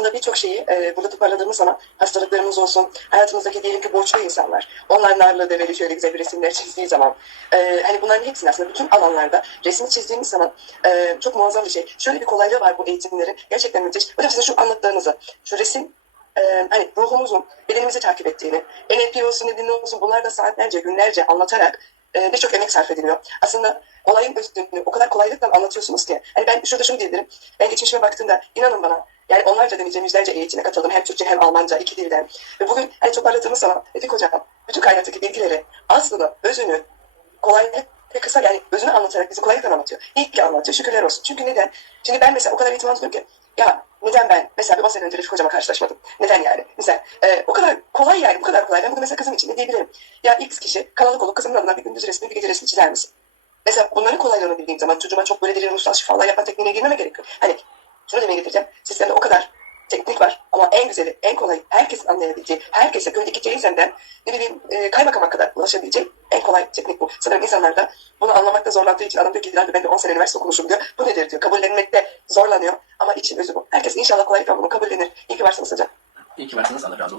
aslında birçok şeyi e, burada toparladığımız zaman hastalıklarımız olsun, hayatımızdaki diyelim ki borçlu insanlar, onlar narla develi şöyle güzel bir resimler çizdiği zaman, e, hani bunların hepsini aslında bütün alanlarda resmi çizdiğimiz zaman e, çok muazzam bir şey. Şöyle bir kolaylığı var bu eğitimlerin. Gerçekten müthiş. Hocam size şu anlattığınızı, şu resim e, hani ruhumuzun bedenimizi takip ettiğini, NLP olsun, ne olsun bunlar da saatlerce, günlerce anlatarak e, birçok emek sarf ediliyor. Aslında olayın özünü o kadar kolaylıkla anlatıyorsunuz ki. Hani ben şurada şunu diyebilirim. Ben geçmişime baktığımda inanın bana yani onlarca demeyeceğim yüzlerce eğitime katıldım. Hem Türkçe hem Almanca iki dilden. Ve bugün hani toparladığımız zaman Efik Hocam bütün kaynaktaki bilgileri aslında özünü kolaylık ve kısa yani özünü anlatarak bizi kolaylıkla anlatıyor. İyi ki anlatıyor. Şükürler olsun. Çünkü neden? Şimdi ben mesela o kadar eğitim alıyorum ki ya neden ben mesela bir 10 sene önce Refik Hocam'a karşılaşmadım? Neden yani? Mesela e, o kadar kolay yani bu kadar kolay. Ben bunu mesela kızım için ne diyebilirim? Ya X kişi kanalık olup kızımın adına bir gündüz resmi bir gece resmi çizer misin? Mesela bunların kolaylığını bildiğim zaman çocuğuma çok böyle derin ruhsal şifalar yapma tekniğine girmeme gerek yok. Hani şunu demeye getireceğim. Sistemde o kadar ama en güzeli, en kolay, herkesin anlayabileceği, herkese köydeki teyzemden ne bileyim e, kaymakama kadar ulaşabileceği en kolay teknik bu. Sanırım insanlar da bunu anlamakta zorlandığı için adam diyor ki "Dilan, ben de 10 sene üniversite okumuşum diyor. Bu nedir diyor. Kabullenmekte zorlanıyor ama için özü bu. Herkes inşallah kolaylıkla bunu kabullenir. İyi ki varsınız hocam. İyi ki varsınız. Allah razı olsun.